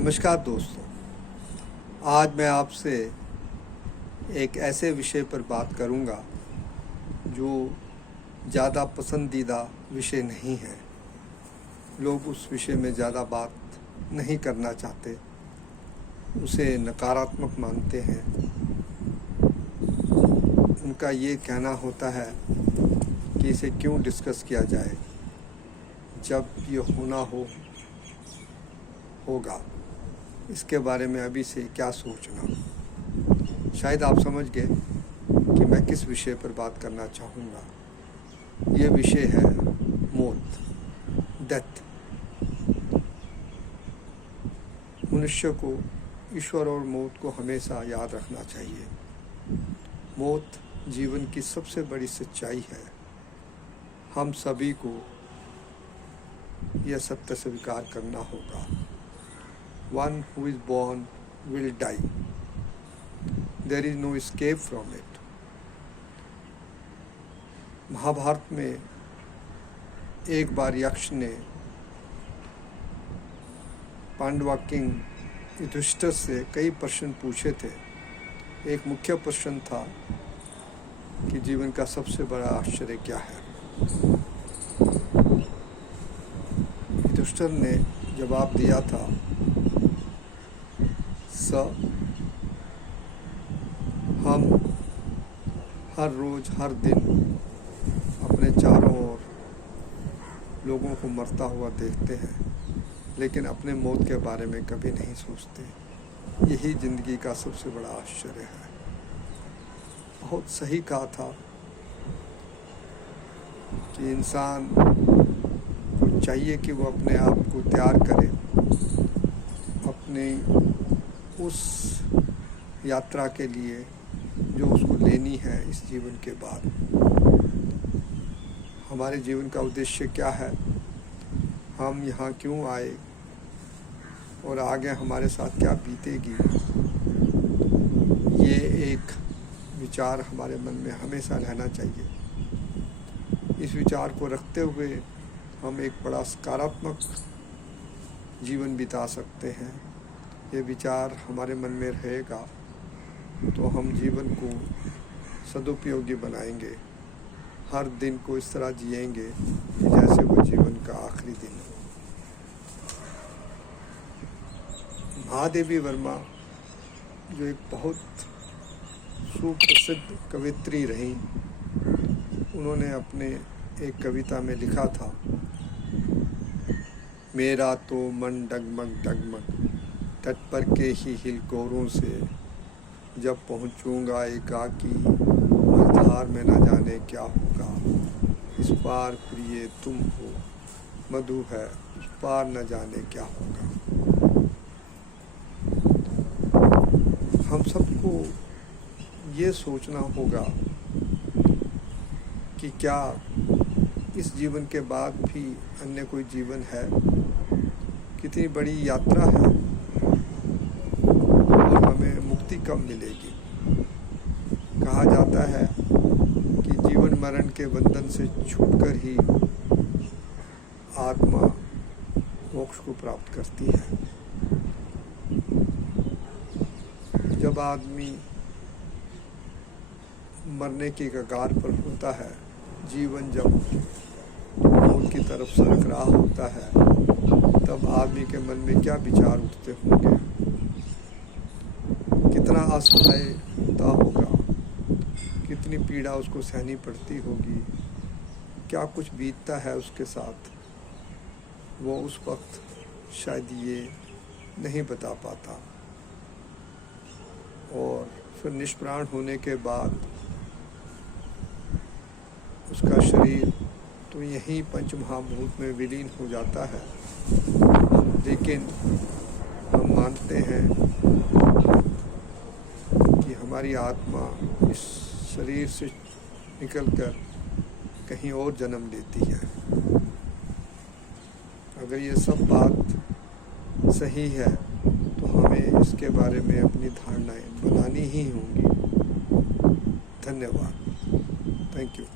नमस्कार दोस्तों, आज मैं आपसे एक ऐसे विषय पर बात करूंगा जो ज़्यादा पसंदीदा विषय नहीं है। लोग उस विषय में ज़्यादा बात नहीं करना चाहते, उसे नकारात्मक मानते हैं। उनका ये कहना होता है कि इसे क्यों डिस्कस किया जाए, जब ये होना होगा। इसके बारे में अभी से क्या सोचना। शायद आप समझ गए कि मैं किस विषय पर बात करना चाहूँगा। ये विषय है मौत, डेथ। मनुष्य को ईश्वर और मौत को हमेशा याद रखना चाहिए। मौत जीवन की सबसे बड़ी सच्चाई है। हम सभी को यह सत्य स्वीकार करना होगा। One who is born will die. There is no escape from it. Mahabharat में एक बार यक्ष ने पांडवा किंग युधिष्ठिर से कई प्रश्न पूछे थे। एक मुख्य प्रश्न था कि जीवन का सबसे बड़ा आश्चर्य क्या है। युधिष्ठिर ने जवाब दिया था, हम हर रोज़ हर दिन अपने चारों ओर लोगों को मरता हुआ देखते हैं, लेकिन अपने मौत के बारे में कभी नहीं सोचते। यही ज़िंदगी का सबसे बड़ा आश्चर्य है। बहुत सही कहा था कि इंसान को चाहिए कि वो अपने आप को तैयार करे अपने उस यात्रा के लिए जो उसको लेनी है इस जीवन के बाद। हमारे जीवन का उद्देश्य क्या है, हम यहाँ क्यों आए और आगे हमारे साथ क्या बीतेगी, ये एक विचार हमारे मन में हमेशा रहना चाहिए। इस विचार को रखते हुए हम एक बड़ा सकारात्मक जीवन बिता सकते हैं। ये विचार हमारे मन में रहेगा तो हम जीवन को सदुपयोगी बनाएंगे। हर दिन को इस तरह जिएंगे कि जैसे वो जीवन का आखिरी दिन हो। महादेवी वर्मा जो एक बहुत सुप्रसिद्ध कवित्री रही, उन्होंने अपने एक कविता में लिखा था, मेरा तो मन डगमग डगमग तट पर के ही हिलकोरों से, जब पहुँचूँगा एकाकी मझधार में न जाने क्या होगा। इस पार प्रिय तुम हो, मधु है उस पार न जाने क्या होगा। हम सबको ये सोचना होगा कि क्या इस जीवन के बाद भी अन्य कोई जीवन है। कितनी बड़ी यात्रा है और हमें मुक्ति कब मिलेगी। कहा जाता है कि जीवन मरण के बंधन से छूटकर ही आत्मा मोक्ष को प्राप्त करती है। जब आदमी मरने की कगार पर होता है, जीवन जब मौत की तरफ सरक रहा होता है, तब आदमी के मन में क्या विचार उठते होंगे। कितना असहायता होगा, कितनी पीड़ा उसको सहनी पड़ती होगी, क्या कुछ बीतता है उसके साथ, वो उस वक्त शायद ये नहीं बता पाता। और फिर निष्प्राण होने के बाद उसका शरीर तो यहीं पंचमहाभूत में विलीन हो जाता है, लेकिन हम मानते हैं कि हमारी आत्मा इस शरीर से निकलकर कहीं और जन्म लेती है। अगर ये सब बात सही है तो हमें इसके बारे में अपनी धारणाएं बनानी ही होंगी। धन्यवाद। Thank you.